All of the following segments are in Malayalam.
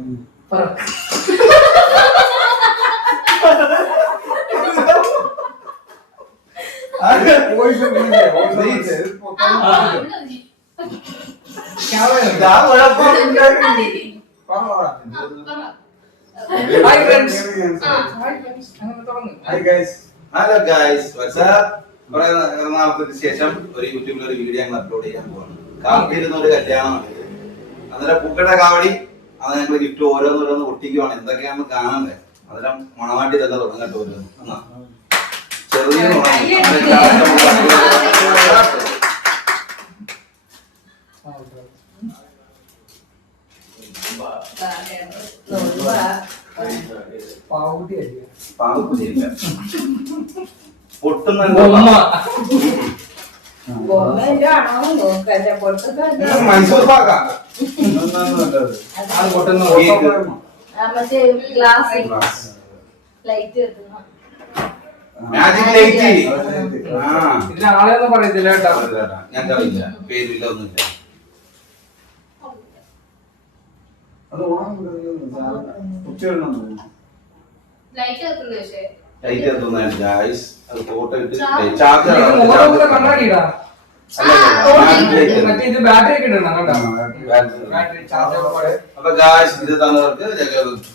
ഹലോ ഗൈസ്, കുറെ നാളത്തിന് ശേഷം ഒരു യൂട്യൂബിൽ ഒരു വീഡിയോ ഞങ്ങൾ അപ്ലോഡ് ചെയ്യാൻ പോവാണ്. കാത്തിരുന്ന ഒരു കല്യാണമാണ്. അന്നേരം പൂക്കട്ട കാവടി അത് ഞങ്ങൾ ഗിഫ്റ്റ് ഓരോന്നോരോന്ന് ഒട്ടിക്കുവാണ്. എന്തൊക്കെയാണെന്ന് കാണണ്ടേ? അന്നേരം മണവാട്ടി തന്നെ തുടങ്ങട്ടെ. ഓരോന്ന് ചെറിയ പാവക്കുട്ടിയില്ല പൊട്ടുന്ന മൈസൂർ പാക്കാ മാജിക് ലൈറ്റ്. ഇതിനാളെയൊന്നും പറയത്തില്ല കേട്ടോ. ഞാൻ അറിയില്ല, പേരില്ല, ഒന്നുമില്ല. ലൈറ്റ് എത്തുന്ന ഗൈസ്, അത് ഫോട്ടോ ഇട്ട് ചാർജ് കണ്ണാടിയിടാ. അപ്പൊ ഗൈസ്, ഇത് തന്നവർക്ക്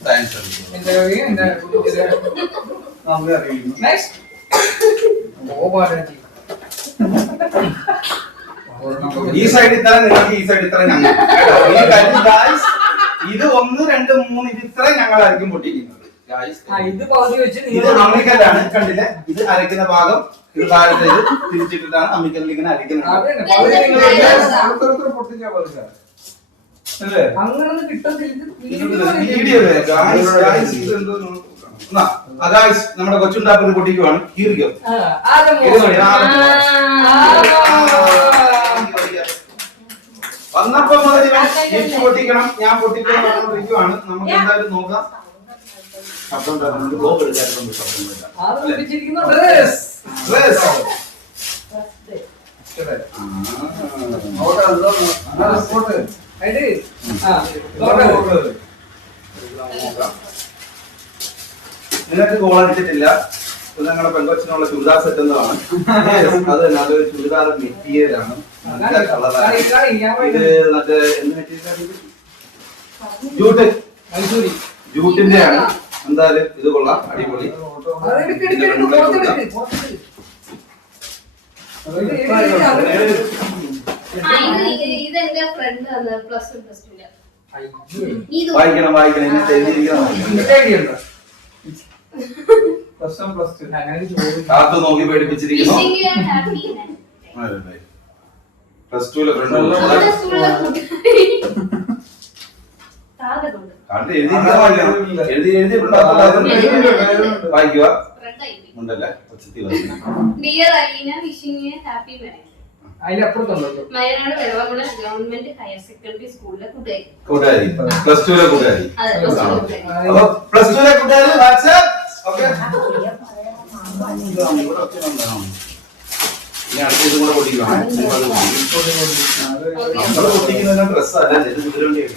താങ്ക്സ്. ഈ സൈഡ് ഇത്ര, നിങ്ങൾക്ക് ഈ സൈഡ് ഇത്ര, ഞങ്ങൾ ഇത് 1 2 3 ഇത് ഇത്ര ഞങ്ങളായിരിക്കും പൊട്ടിക്കുന്നത്. ഇത് അമ്മിക്കല്ലാണ്, കണ്ടില്ലേ? ഇത് അരയ്ക്കുന്ന ഭാഗം ഇത് താഴത്തെ ഇത് തിരിച്ചിട്ടിട്ടാണ് അമ്മിക്കല്ലിൽ ഇങ്ങനെ അരയ്ക്കുന്നത്. നമ്മുടെ കൊച്ചുണ്ടാക്കുന്നത് പൊട്ടിക്കുവാണ്. കീറിക്കോ വന്നപ്പോ മുതൽ ഗിഫ്റ്റ് പൊട്ടിക്കണം, ഞാൻ പൊട്ടിക്കണം പറഞ്ഞുകൊണ്ടിരിക്കുവാണ്. നമുക്ക് എന്തായാലും നോക്കാം. നിങ്ങൾക്ക് കോൾ അടിച്ചിട്ടില്ല. ഇത് ഞങ്ങളുടെ പെൺകൊച്ചിനുള്ള ചുരിദാർ സെറ്റ് എന്നതാണ്. അത് നല്ലൊരു ചുരിദാർ മെറ്റീരിയലാണ്. കളറാണ്. ഇത് മറ്റേ എന്ത് മെറ്റീരിയലാണ്? ജൂട്ടിന്റെ ആണ്. എന്തായാലും ഇത് കൊള്ളാം, അടിപൊളി. വായിക്കണം വായിക്കണം, ഇന്നത്തെ എഴുതിയിരിക്കണം. കാത്തു നോക്കി പേടിപ്പിച്ചിരിക്കുന്നു. +2 ഫ്രണ്ട് വായിക്കുക ഉണ്ടല്ലേ. ഗവൺമെന്റ് ഹയർ സെക്കൻഡറി സ്കൂളിലെ കൂട്ടുകാരി, +2 കൂട്ടുകാരി. +2 കൂട്ടുകാരി വാട്സ്ആപ്പ്. ഓക്കെ, ഇനി അടുത്തത് കൂടെ പൊട്ടിക്കണം. നമ്മള് പൊട്ടിക്കുന്ന ഡ്രസ്സല്ല, ഇത് കുതിരവണ്ടിയാണ്.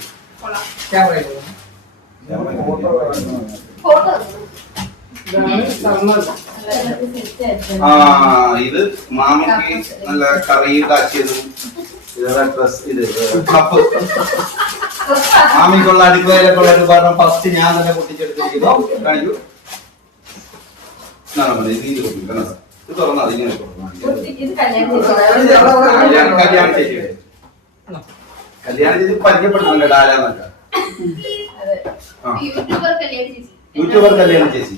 ഇത് മാമിക്ക് നല്ല കറി കാച്ചിയതും ഡ്രസ്. ഇത് കപ്പ് മാമിക്കുള്ള അടുക്കളയിലൊക്കെ ഉള്ള ഒരു കാരണം ഫസ്റ്റ് ഞാൻ തന്നെ പൊട്ടിച്ചെടുത്തിരിക്കുന്നു. കാണിക്കൂ. ഇത് തുറന്നാ അതിങ്ങനെ കല്യാണം ചേച്ചി പരിചയപ്പെടുന്നുണ്ട്. ഡാലാന്നൊക്കെ യൂട്യൂബർ കല്യാണം ചേച്ചി.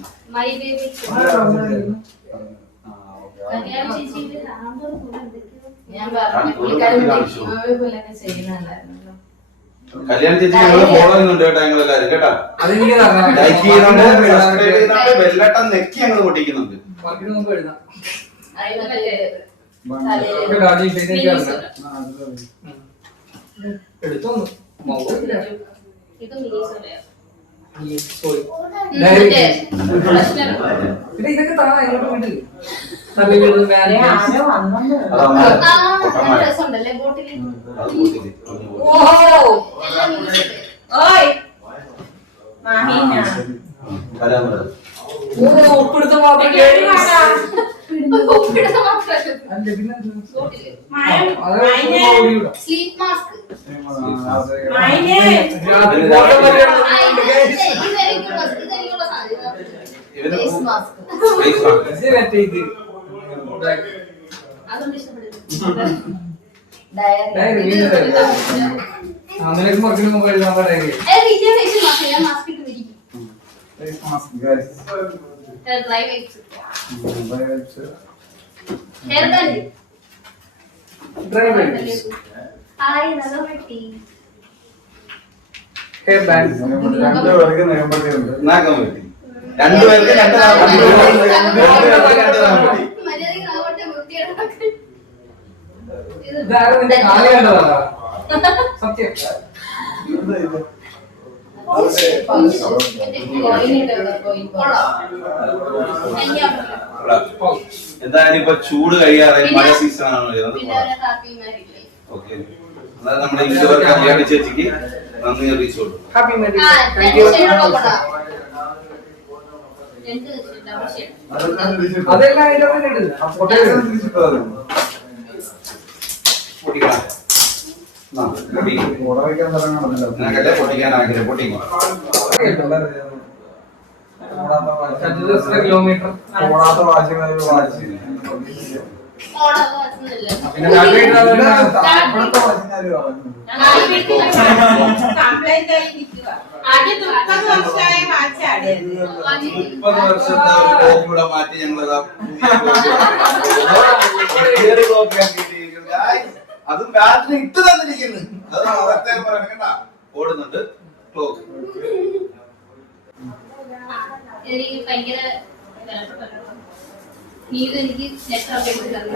കല്യാണം ചേച്ചി ഞങ്ങള് ഫോളോ ചെയ്യുന്നുണ്ട് കേട്ടോ. ഞങ്ങളെല്ലാരും കേട്ടാ ലൈക്ക് ചെയ്യുന്നുണ്ട്, സബ്സ്ക്രൈബ് ചെയ്യുന്നുണ്ട്, ബെല്ലട്ടൻ നെക്കി ഞങ്ങൾ പൊട്ടിക്കുന്നുണ്ട്. ഇതൊക്കെ താ വീട്ടിൽ വരാൻ പറയാം. ഒപ്പിടുത്ത മാത്രം അല്ല പിന്നെ സ്ലീപ്പ് മാസ്ക് ഇവന് ഫേസ് മാസ്ക് ഫേസ് മാസ്ക്. അതൊന്നും ഇഷ്ടപ്പെടുന്നു. ഡയറി അങ്ങനെയൊക്കെ മക്കളും mobile number diary facial mask ഞാൻ മാസ്ക് ഇട്ട് വിരിക്കും. Dry wipes hair band hi നഗമട്ടി ഹെയർ ബാൻഡ് നാഗം വെട്ടി. രണ്ടുപേർക്ക് രണ്ട് നാഗം വെട്ടി. മര്യാദയ്ക്ക് നാഗോട്ടെ വൃത്തിയായിട്ട് ഇതാരും നിന്റെ കാല് കണ്ടതാ സത്യം എന്തായാലും ഇപ്പൊ ചൂട് കഴിയാതെ മഴ സീസൺ ആണ്. ഓക്കെ, അതായത് നമ്മുടെ ഇതുവരെ കല്യാണ ചേച്ചിക്ക് നന്ദി അറിയിച്ചു കൊടുക്കും. ഹാപ്പി മാരേജ് അതെല്ലാം അതിന്റെ തന്നെ ഇട് പൊട്ടിക്കണം. നിനക്കല്ലേ പൊട്ടിക്കാൻ ആഗ്രഹം? പൊട്ടിക്കണം. കിലോമീറ്റർ പിന്നെ കംപ്ലൈന്റ് ആയി നിൽക്കുക. ആദ്യം 30 വർഷമായ വാച്ചാണ്. 30 വർഷത്തെ ഒരു ക്ലോക്ക് കൂടെ മാറ്റി ഞങ്ങളത് അതും ബാറ്ററി ഇട്ട് തന്നിരിക്കുന്നു. അത് പ്രത്യേകം പറയണം കേട്ടാ. ഓടുന്നുണ്ട് ക്ലോക്ക്. എനിക്ക് ഭയങ്കര എനിക്ക് ലെറ്റർ ഒക്കെ എടുത്ത് തന്നു.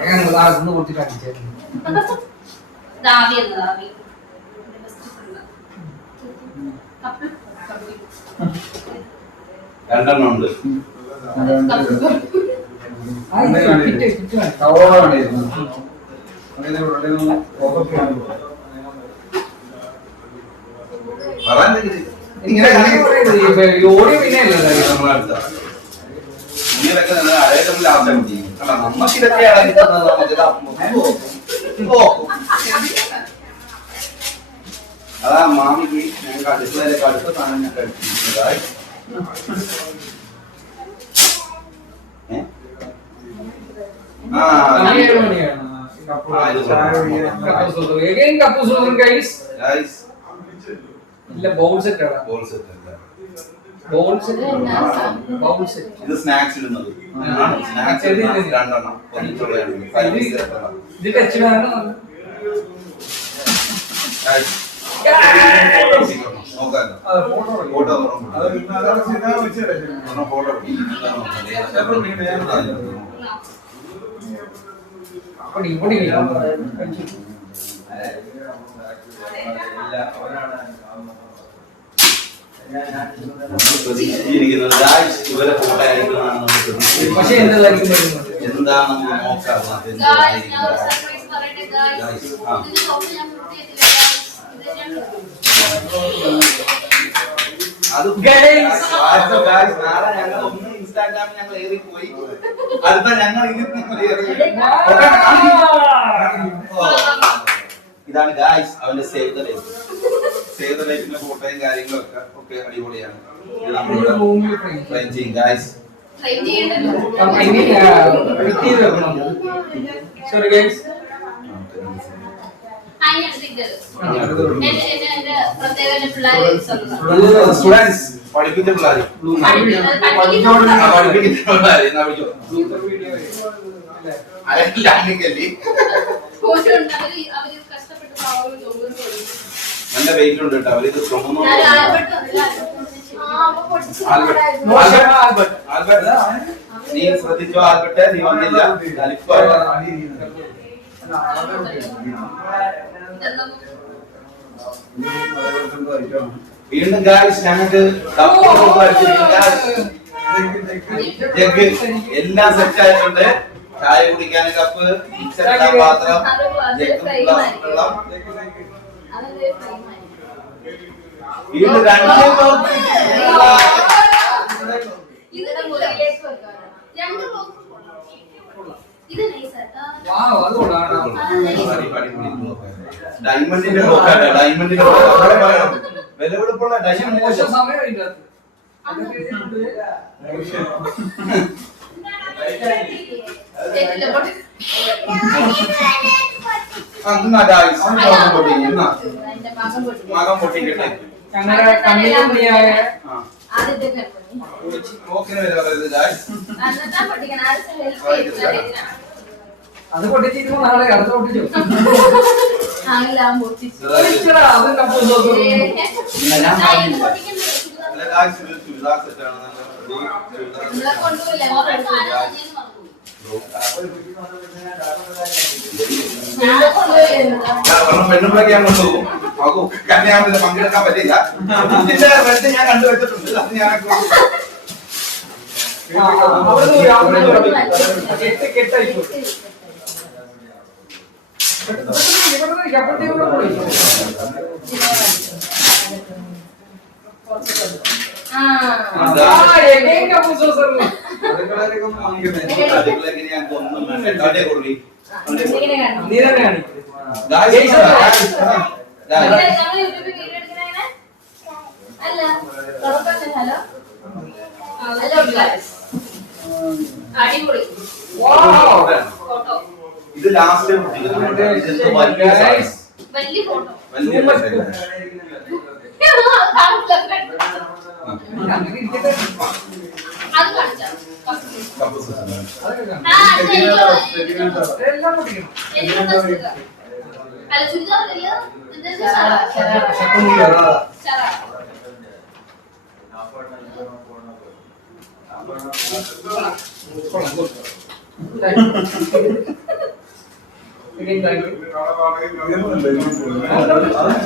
ദാവി എന്ന ദാവി രണ്ടെണ്ണം ഉണ്ട്. ഇങ്ങനെ ഓടി പിന്നെ നമ്മളടുത്ത ഇങ്ങനെയൊക്കെ അഴയ തമ്മിൽ ആവശ്യം ചെയ്യും. നമുക്ക് ഇതൊക്കെയാണ് കിട്ടുന്നത്. അതാ മാമിക്ക് ഞങ്ങൾക്ക് അടുക്കളയിലേക്ക് അടുത്ത സാധനം ഞാൻ കഴിച്ചിട്ടുള്ളതായി. ഇത് സ്നാക്സ് ഇടുന്നത്. സ്നാക്സ് രണ്ടെണ്ണം ഇവരെ ഫോട്ടോ അയക്കുന്നതാണ്. പക്ഷെ എന്താണ് നമുക്ക് നോക്കാം. അത് നാളെ ഞങ്ങൾ ഒന്ന് ഇൻസ്റ്റാഗ്രാമിൽ ഞങ്ങൾ ഏറി പോയി. അടുത്ത ഞങ്ങൾ ഇതാണ് ഗായ്സ് അവന്റെ save the life. Save the ലൈഫിന്റെ ഫോട്ടോയും കാര്യങ്ങളൊക്കെ ഒക്കെ അടിപൊളിയാണ്. ഇത് നമ്മളിവിടെ ട്രെയിൻ ചെയ്യും ഗായ്സ്. സോറി ഗൈസ് സ്റ്റുഡൻസ് പഠിപ്പിച്ച പിള്ളേർ നല്ല വെയിറ്റ് ഉണ്ട് കേട്ടോ. അവരിത് നീ ശ്രദ്ധിച്ചോ ആൽബർട്ട്, നീ വന്നില്ല. വീണ്ടും ഗായ്സ് ഞങ്ങൾക്ക് ജഗ് എല്ലാം സെറ്റ് ആയിട്ടുണ്ട്. ചായ കുടിക്കാൻ കപ്പ്, പാത്രം, വെള്ളം. വീണ്ടും രണ്ട് അത് കൊള്ളാം. ഡയമണ്ടിന്റെ ബ്ലോക്കാണ്, ഡയമണ്ടിന്റെ വിലപിടിപ്പുള്ള പക്ഷെ ഡയമണ്ട് മോശം സമയം അതിന്റെ അകത്ത്. തെറ്റില്ല, പോട്ടെ. എന്റെ മകൻ പൊട്ടി. മകം പൊട്ടിക്കട്ടെ. ഞങ്ങളുടെ കണ്ണിലുണ്ണിയായ ആദ്യത്തെ പെൺകുട്ടി. നോക്കിന് വില പറയരുത് guys. അന്നത്തെ പൊട്ടിക്കണം, ആദ്യത്തെ ഹെൽപ്പ് ചെയ്തില്ല. അത് പൊട്ടിച്ചിരുന്നു നാളെ അടുത്ത പൊട്ടിച്ചു. ആരെല്ലാം പൊട്ടിച്ചു. പൊട്ടിച്ചടാ, അത് കപ്പൂസ് നോക്കും. അല്ല guys, ഇത് ചുരിദാർ set ആണ്. നമ്മളെ കൊണ്ടുപോയില്ല, ഞാൻ കൊണ്ടുപോയില്ല. കാരണം പെണ്ണുമ്പോഴൊക്കെ ഞാൻ കൊണ്ടുപോകും. നോക്കൂ, കന്യാകുമാരിയിൽ പങ്കെടുക്കാൻ പറ്റില്ല. ഇതിന്റെ റെഡ് ഞാൻ കണ്ടുവച്ചിട്ടുണ്ട്. അത് ഞാൻ കെട്ടായി പോയി. അപ്പോഴത്തേക്കും പോയി. എങ്ങനെ കപ്പൂസ് സാറിന് അതിലേക്ക് ഞാൻ ഒന്നും വേണ്ട. കാട്ടേ കൊടുക്കി. നീ തന്നെ കാണിക്കും. ഞങ്ങൾ യൂട്യൂബിൽ വീഡിയോ എടുക്കണേ. അല്ല, ഹലോ ഹലോ ഗൈസ്, അടിപൊളി ഫോട്ടോ, ഇത് ലാസ്റ്റ് വലിയ ഫോട്ടോ. വലിയ അത് കാണിച്ചാ എല്ലാം പൊട്ടിക്കണം. അല്ല ചുരിദാറില്ല,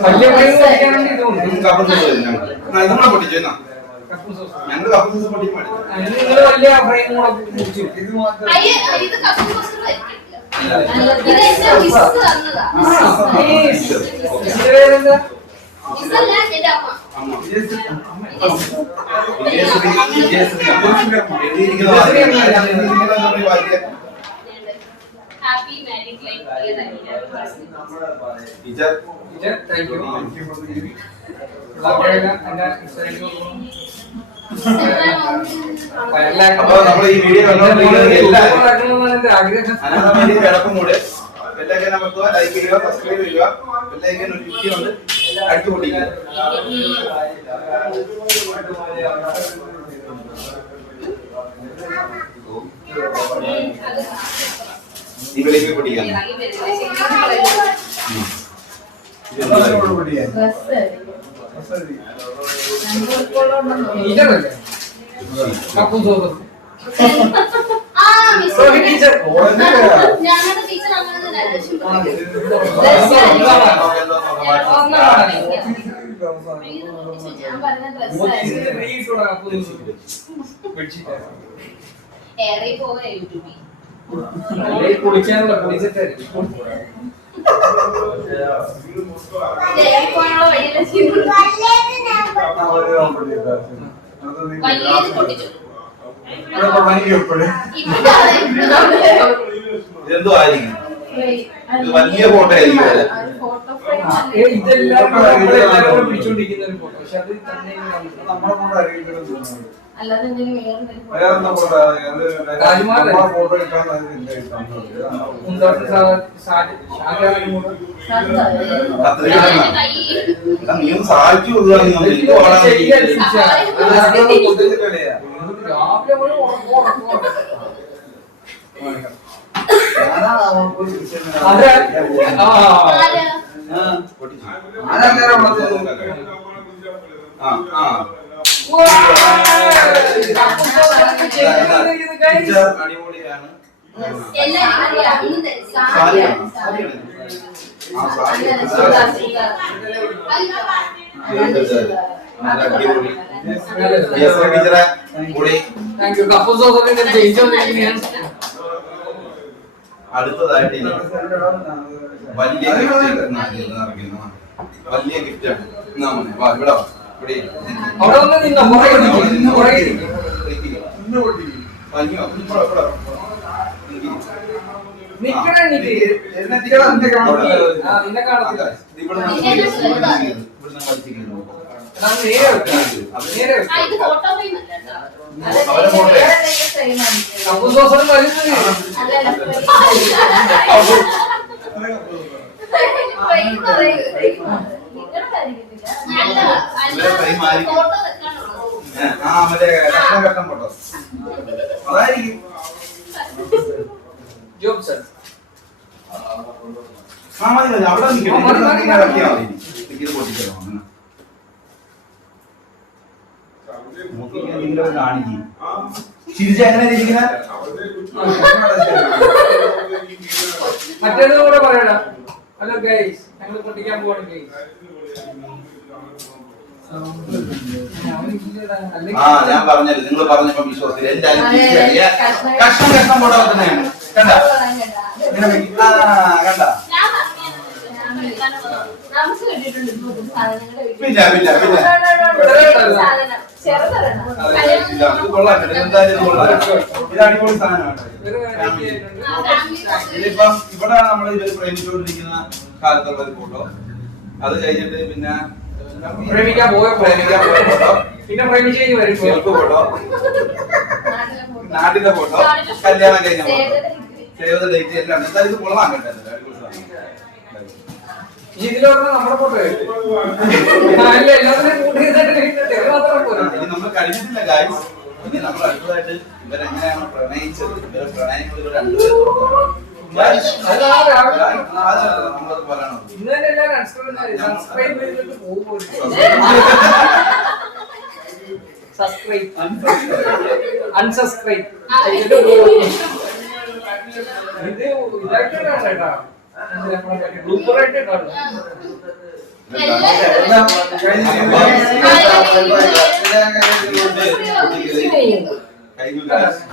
വലിയ പ്രൈസ് കഴിക്കാനുണ്ട് ഇതുകൊണ്ട്. നമ്മളെ പൊട്ടിച്ചു കപ്പൂസ് ഞങ്ങൾ കപ്പൂസ് പൊട്ടിക്കാൻ നിങ്ങൾ വലിയ ഫ്രെയിം കൂടെ മുറിച്ചു. ഇത് മാത്രം ഇത് കപ്പൂസ് ഇത് എന്റെ മിസ് തന്നതാ. ഇതിന്റെ പേരെന്താ? മിസ്സല്ല, എന്റെ അമ്മ. അമ്മ happy married life. Teacher thank you. അപ്പൊ നമ്മൾ ഈ വീഡിയോ കണ്ടുകൊണ്ടിരിക്കുന്നത് എല്ലാവരും ആഗ്രഹം അനാഥമായി കിടക്കും കൂടെ ബെല്ലൈക്കൻ അമർത്തുക, ലൈക്ക് ചെയ്യുക, സബ്സ്ക്രൈബ് ചെയ്യുക, ബെല്ലൈക്കൻ ഒരു ടിക്കി ഉണ്ട് അടിച്ചു പൊട്ടിക്കുക. ഇതിലേക്ക് പൊട്ടിക്കാം. ടീച്ചറല്ലേ കപ്പൂസ് ടീച്ചർ ഞങ്ങളുടെ ടീച്ചർ അങ്ങനെ തന്നെ ഞാൻ പറഞ്ഞ ഡ്രസ് ഏറെ പോവാ യൂട്യൂബിൽ കുളിക്കാനുള്ള കുളിച്ചിട്ടായിരിക്കും. പോകാനുള്ള വലിയത് പൊട്ടിച്ചു. ഇതെന്തോ ആയിരിക്കും, ഇത് വലിയ ഫോട്ടോ ആയിരിക്കും അല്ലേ? ഫോട്ടോ ഫ്രെയിം ഇതെല്ലാം നമ്മളെല്ലാവരും പിടിച്ചോണ്ടിരിക്കുന്ന ഒരു ഫോട്ടോ. പക്ഷെ അത് തന്നെ അല്ലാതെ എന്തെങ്കിലും നീ സഹായിച്ചു കൊടുക്കുക. അടിപൊളിയാണ്. ടീച്ചറെ കൂടി അടുത്തതായിട്ട് വലിയ വലിയ ഗിഫ്റ്റാണ്. ഇവിടെ അവിടെ ഒന്ന് നിന്നോ, നിക്കണേ നിക്ക്. എഴുന്നേറ്റിക്കടാ, നിന്നെ കാണത്തില്ല. ആ, നിന്നെ കാണത്തില്ല. ഇവിടെ നിന്ന് പഠിച്ചിരിക്കുന്നു. എടാ, നേരെ വെക്കാം. നേരെ ആ, വെക്കാം. ഇത് ഫോട്ടോ ഫ്രെയിം അല്ല കേട്ടോ. അവരെ ഫോട്ടോ. കപ്പും സോസും വരുന്നത്. അല്ലല്ല, ഫ്രെയിം പറയും. നിങ്ങളുടെ കാര്യത്തില്ല. അല്ല, ഇവരെ frame അല്ല, ആയിരിക്കും. ഫോട്ടോ വെക്കാനുള്ളത്. ആ മറ്റേ കഷ്ടം കഷ്ടം പോട്ടോ അതായിരിക്കും. Job sir. ആ മതി മതി അവിടെ നിൽക്കട്ടെ. ഇവിടെ നിന്ന് ഇറക്കിയാൽ മതി. ഇത് പൊട്ടിച്ചോ അങ്ങനെ. മൂക്കിക്ക് എന്തെങ്കിലും കാണിക്കും. ചിരിച്ച് എങ്ങനെ ഇരിക്കുന്നത്? മറ്റേത് കൂടെ പറയടാ. ഹലോ ഗൈസ്, ഞങ്ങൾ പൊട്ടിക്കാൻ പോവാണ് ഗൈസ്. ആ ഞാൻ പറഞ്ഞല്ലോ, നിങ്ങൾ പറഞ്ഞപ്പോ വിശ്വാസത്തിൽ എല്ലാരും തിരിച്ചറിയ കഷ്ണം കഷ്ണം പോട്ടോ തന്നെയാണ്. കണ്ട ഇങ്ങനെ വെക്കും. കണ്ട ഞാൻ പറഞ്ഞു, ഞാൻ വിളിക്കാനുള്ളത്. നമുക്ക് കിട്ടിയിട്ടുണ്ട് ഇപ്പൊ പുതിയ സാധനങ്ങളുടെ വീട്ടിൽ. പിന്നെ പിന്നെ പിന്നെ സാധനം ചെറുതരണം. ഇത് കൊള്ളാം. എന്തായാലും കൊള്ളാം. ഇത് അടിപൊളി സാധനമാണ്. ഇതിപ്പം ഇവിടെ നമ്മൾ ഇവര് പ്രേമിച്ചുകൊണ്ടിരിക്കുന്ന കാലത്തുള്ള ഒരു ഫോട്ടോ. അത് കഴിഞ്ഞിട്ട് പിന്നെ പ്രേമിക്കാൻ പോയ ഫോട്ടോ, പിന്നെ പ്രേമിച്ച് കഴിഞ്ഞ് വരും സെൽഫ് ഫോട്ടോ, നാട്ടിലെ ഫോട്ടോ, കല്യാണം കഴിഞ്ഞ ഫോട്ടോ, സേവ് ദ ഡേറ്റ് എല്ലാം. എന്തായാലും ഇത് കൊള്ളാൻ കേട്ടോ. അടിപൊളി സാധനം. ഇതിൽ പറഞ്ഞാൽ നമ്മുടെ ഫോട്ടോ അല്ല എല്ലാത്തിനും കൂട്ടി മാത്രം പോരാ. ഇനി നമ്മൾ കഴിഞ്ഞിട്ടില്ല ഗായ്സ്. ഇനി നമ്മൾ അടുത്തതായിട്ട് ഇവരെങ്ങനെയാണ് പ്രണയിച്ചത്, ഇവരെ പ്രണയങ്ങൾ ഇവർ രണ്ടുപേരും നമ്മളത് പറയണം. ഇന്ന് തന്നെ എല്ലാവരും സബ്സ്ക്രൈബ് ചെയ്തിട്ട് പോകും. സബ്സ്ക്രൈബ് അൺസബ്സ്ക്രൈബ് ചെയ്തിട്ട് പോകും. ഇത് ഇതായിട്ടാണ് കേട്ടോ. ബ്ലൂപ്പറായിട്ട് കാണും. എല്ലാം കഴിഞ്ഞു.